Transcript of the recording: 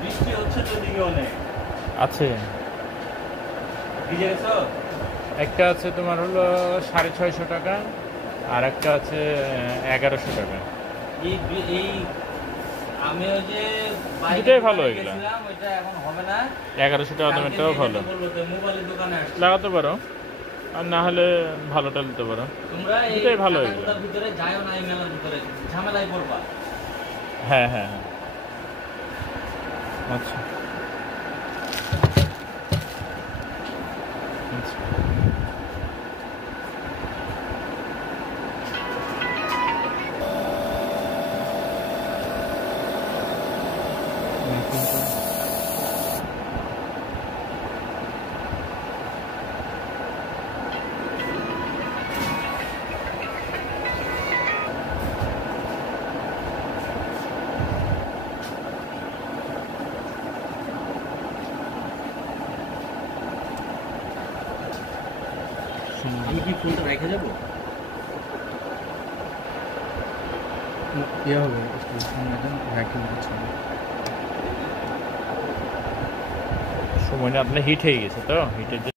বৃষ্টি হচ্ছে তো দিকে অনেক আছে। ভিজে গেছো? একটা আছে তোমার হলো 650 টাকা, আর একটা আছে 1100 টাকা। এই আমি ওই যে দুটাই ভালো এগুলা। গেছিলাম, ওইটা এখন হবে না। 1100 টাকা দামেরটাও ভালো, মোবাইলের দোকানে আসছি, লাগাতে পারো, আর না হলে ভালোটা নিতে পারো। তোমরা দুটাই ভালো এগুলো। ভিতরে যাও না, এই মেলার ভিতরে ঝামেলায় পড়বা। হ্যাঁ হ্যাঁ হ্যাঁ, আচ্ছা আচ্ছা। আমি কি ফোনটা রেখে যাবো? ইয়ে হবে ভ্যাকিউম করছে। সময় না, আপনার হিট হয়ে গেছে তো, হিটের